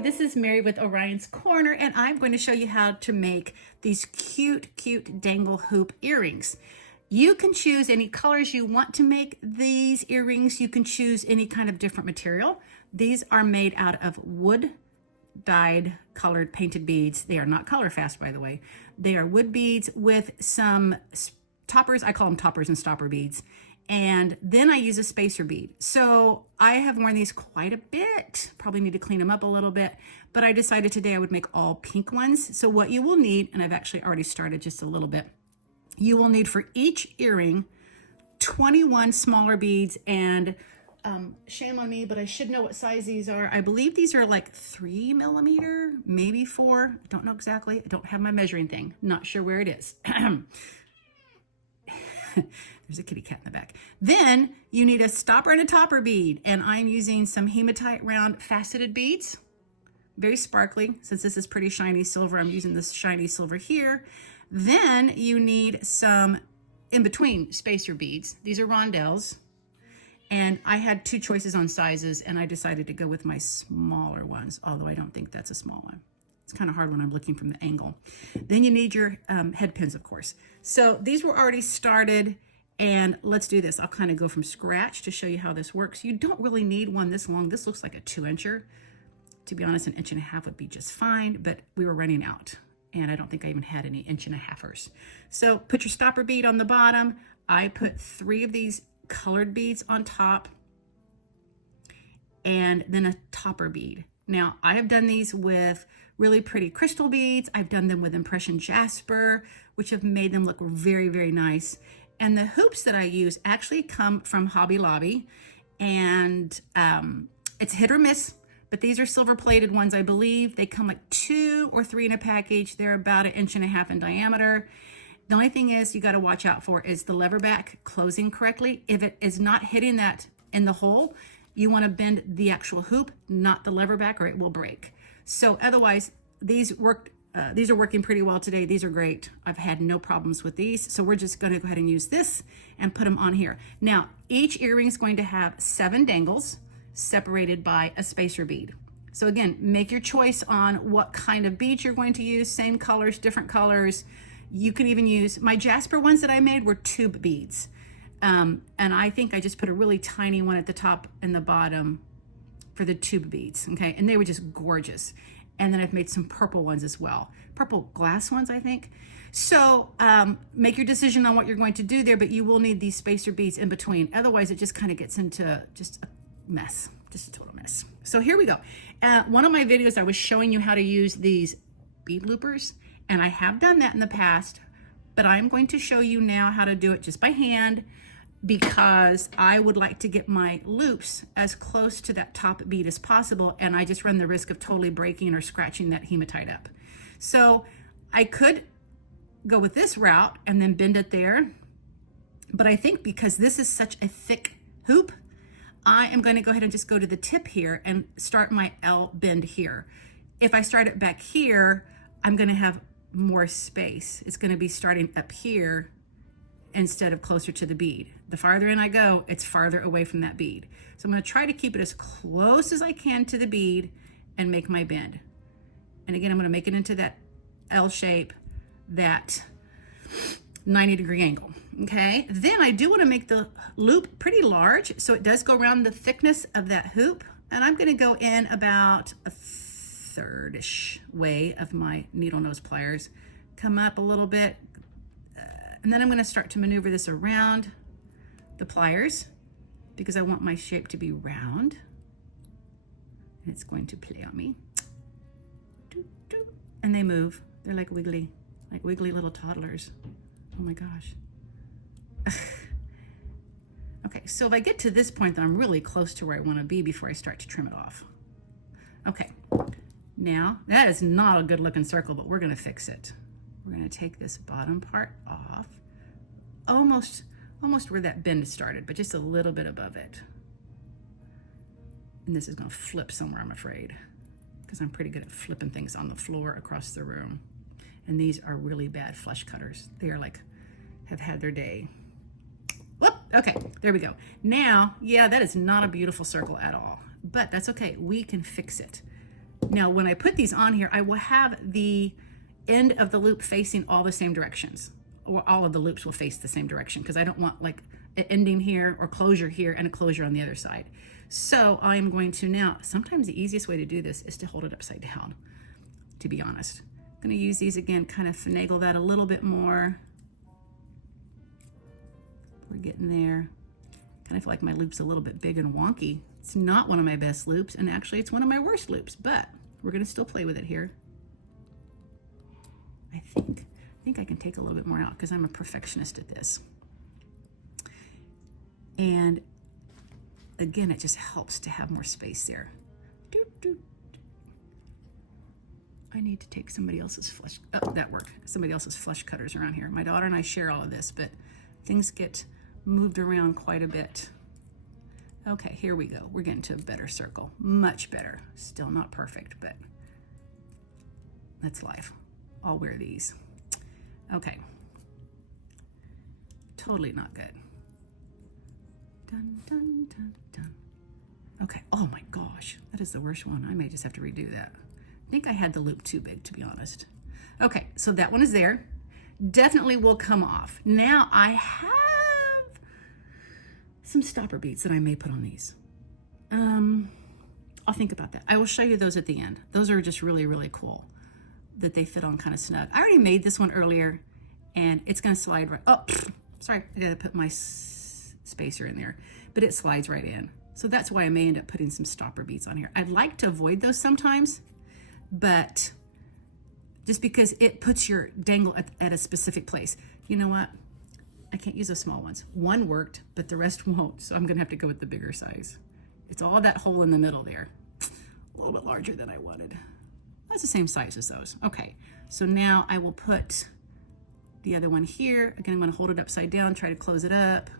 This is Mary with Orion's Corner, and I'm going to show you how to make these cute dangle hoop earrings. You can choose any colors you want to make these earrings. You can choose any kind of different material. These are made out of wood dyed colored painted beads. They are not color fast, by the way. They are wood beads with some toppers. I call them toppers and stopper beads. And then I use a spacer bead. So I have worn these quite a bit, probably need to clean them up a little bit, but I decided today I would make all pink ones. So what you will need, and I've actually already started just a little bit, you will need for each earring 21 smaller beads, and shame on me, but I should know what size these are. I believe these are like 3 millimeter, maybe 4. I don't know exactly. I don't have my measuring thing. Not sure where it is. There's a kitty cat in the back. Then you need a stopper and a topper bead, and I'm using some hematite round faceted beads, very sparkly. Since this is pretty shiny silver, I'm using this shiny silver here. Then you need some in between spacer beads. These are rondelles, and I had 2 choices on sizes, and I decided to go with my smaller ones, although I don't think that's a small one. It's kind of hard when I'm looking from the angle. Then you need your head pins, of course. So these were already started, and let's do this. I'll kind of go from scratch to show you how this works. You don't really need one this long. This looks like a 2-incher. To be honest, 1.5 inches would be just fine, but we were running out, and I don't think I even had any 1.5 inchers. So put your stopper bead on the bottom. I put 3 of these colored beads on top, and then a topper bead. Now, I have done these with really pretty crystal beads. I've done them with impression jasper, which have made them look very, very nice. And the hoops that I use actually come from Hobby Lobby, and it's hit or miss, but these are silver plated ones, I believe. They come like 2 or 3 in a package. They're about 1.5 inches in diameter. The only thing is you got to watch out for is the lever back closing correctly. If it is not hitting that in the hole, you want to bend the actual hoop, not the lever back, or it will break. So otherwise, these worked. These are working pretty well today. These are great. I've had no problems with these. So we're just going to go ahead and use this and put them on here. Now, each earring is going to have 7 dangles separated by a spacer bead. So again, make your choice on what kind of beads you're going to use. Same colors, different colors. You can even use, my jasper ones that I made were tube beads. And I think I just put a really tiny one at the top and the bottom for the tube beads, okay? And they were just gorgeous. And then I've made some purple ones as well. Purple glass ones, I think. So make your decision on what you're going to do there, but you will need these spacer beads in between. Otherwise, it just kind of gets into just a mess, just a total mess. So here we go. One of my videos, I was showing you how to use these bead loopers, and I have done that in the past, but I'm going to show you now how to do it just by hand, because I would like to get my loops as close to that top bead as possible, and I just run the risk of totally breaking or scratching that hematite up. So I could go with this route and then bend it there, but I think because this is such a thick hoop, I am going to go ahead and just go to the tip here and start my L bend here. If I start it back here, I'm going to have more space. It's going to be starting up here instead of closer to the bead. The farther in I go, it's farther away from that bead. So I'm going to try to keep it as close as I can to the bead and make my bend. And again, I'm going to make it into that L shape, that 90-degree angle. Okay, then I do want to make the loop pretty large, so it does go around the thickness of that hoop. And I'm going to go in about a 1/3-ish way of my needle nose pliers. Come up a little bit, and then I'm going to start to maneuver this around the pliers because I want my shape to be round. And it's going to play on me. And they move. They're like wiggly little toddlers. Oh my gosh. Okay, so if I get to this point, then I'm really close to where I want to be before I start to trim it off. Okay, now that is not a good looking circle, but we're going to fix it. We're going to take this bottom part off, almost where that bend started, but just a little bit above it. And this is going to flip somewhere, I'm afraid, because I'm pretty good at flipping things on the floor across the room. And these are really bad flush cutters. They are like, have had their day. Whoop! Okay, there we go. Now, yeah, that is not a beautiful circle at all, but that's okay. We can fix it. Now, when I put these on here, I will have the end of the loop facing all the same directions, or all of the loops will face the same direction, because I don't want like an ending here or closure here and a closure on the other side. So I'm going to now, sometimes the easiest way to do this is to hold it upside down, to be honest. I'm going to use these again, kind of finagle that a little bit more. We're getting there. Kind of feel like my loop's a little bit big and wonky. It's not one of my best loops, and actually it's one of my worst loops, but we're gonna still play with it here. I think I can take a little bit more out because I'm a perfectionist at this. And again, it just helps to have more space there. I need to take somebody else's flush, oh, that worked. Somebody else's flush cutters around here. My daughter and I share all of this, but things get moved around quite a bit. Okay, here we go. We're getting to a better circle, much better. Still not perfect, but that's life. I'll wear these. Okay, totally not good. Dun, dun, dun, dun. Okay, oh my gosh, that is the worst one. I may just have to redo that. I think I had the loop too big, to be honest. Okay, so that one is there. Definitely will come off. Now I have some stopper beads that I may put on these. I'll think about that. I will show you those at the end. Those are just really, really cool that they fit on kind of snug. I already made this one earlier and it's gonna slide right, oh, sorry, I gotta put my spacer in there, but it slides right in. So that's why I may end up putting some stopper beads on here. I'd like to avoid those sometimes, but just because it puts your dangle at a specific place. You know what? I can't use those small ones. One worked, but the rest won't. So I'm gonna have to go with the bigger size. It's all that hole in the middle there. A little bit larger than I wanted. That's the same size as those. Okay, so now I will put the other one here. Again, I'm gonna hold it upside down, try to close it up.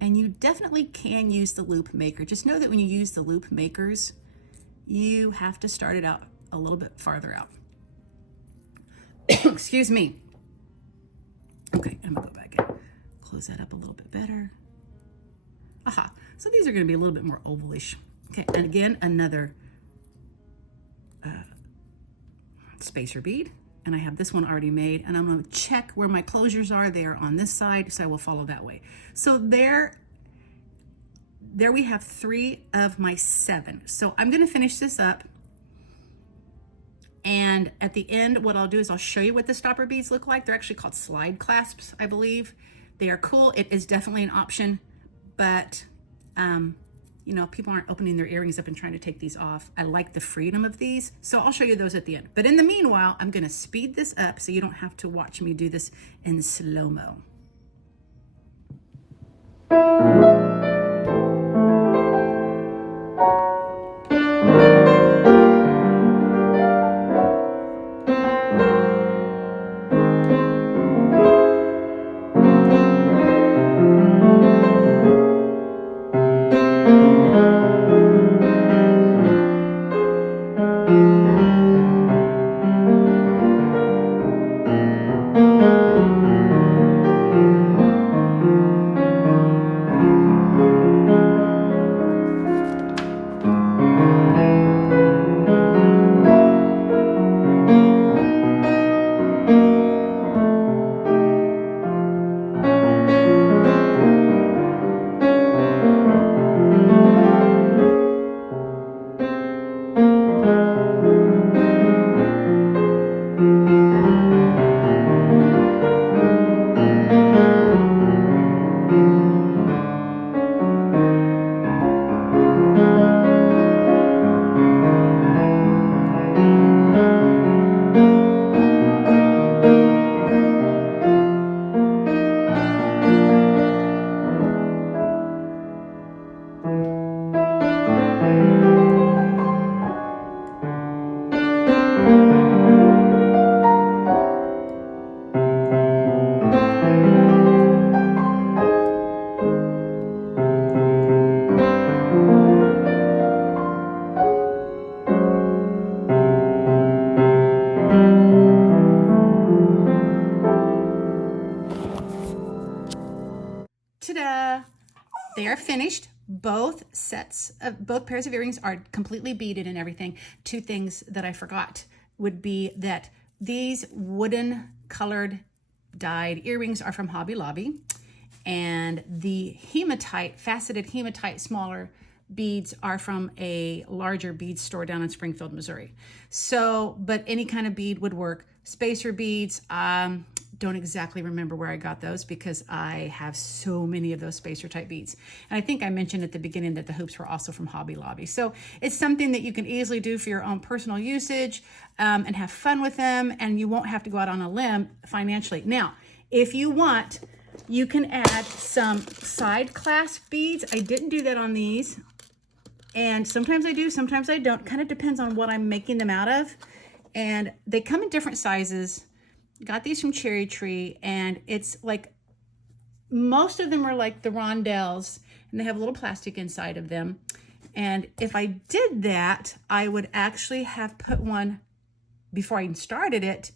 And you definitely can use the loop maker. Just know that when you use the loop makers, you have to start it out a little bit farther out. Excuse me. Okay, I'm gonna go back and close that up a little bit better. Aha, so these are gonna be a little bit more ovalish. Okay, and again, another spacer bead. And I have this one already made, and I'm gonna check where my closures are. They are on this side, so I will follow that way. So there we have 3 of my 7. So I'm gonna finish this up. And at the end, what I'll do is I'll show you what the stopper beads look like. They're actually called slide clasps, I believe. They are cool. It is definitely an option, but you know, people aren't opening their earrings up and trying to take these off. I like the freedom of these, so I'll show you those at the end. But in the meanwhile, I'm gonna speed this up so you don't have to watch me do this in slow-mo. They are finished. Both pairs of earrings are completely beaded and everything. Two things that I forgot would be that these wooden colored dyed earrings are from Hobby Lobby, and the hematite, faceted hematite smaller beads are from a larger bead store down in Springfield, Missouri. So, but any kind of bead would work. Spacer beads, don't exactly remember where I got those because I have so many of those spacer type beads. And I think I mentioned at the beginning that the hoops were also from Hobby Lobby. So it's something that you can easily do for your own personal usage and have fun with them, and you won't have to go out on a limb financially. Now, if you want, you can add some side clasp beads. I didn't do that on these. And sometimes I do, sometimes I don't. Kind of depends on what I'm making them out of. And they come in different sizes. Got these from Cherry Tree, and it's like, most of them are like the rondelles, and they have a little plastic inside of them. And if I did that, I would actually have put one before I even started it,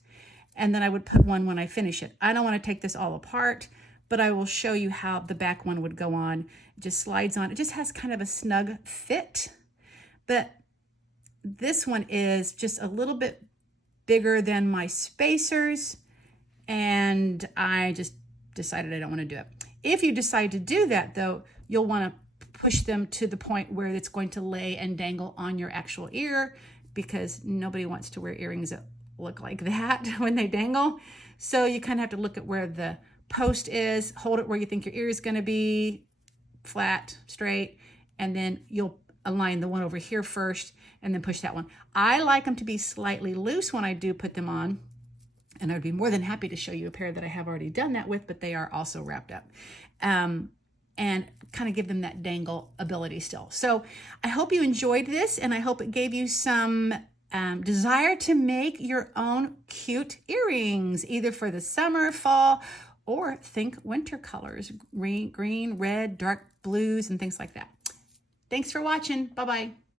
and then I would put one when I finish it. I don't want to take this all apart, but I will show you how the back one would go on. It just slides on. It just has kind of a snug fit, but this one is just a little bit bigger than my spacers, and I just decided I don't want to do it. If you decide to do that though, you'll want to push them to the point where it's going to lay and dangle on your actual ear, because nobody wants to wear earrings that look like that when they dangle. So you kind of have to look at where the post is, hold it where you think your ear is going to be, flat, straight, and then you'll align the one over here first and then push that one. I like them to be slightly loose when I do put them on, and I'd be more than happy to show you a pair that I have already done that with, but they are also wrapped up. And kind of give them that dangle ability still. So I hope you enjoyed this, and I hope it gave you some desire to make your own cute earrings, either for the summer, fall, or think winter colors, green, red, dark blues, and things like that. Thanks for watching. Bye-bye.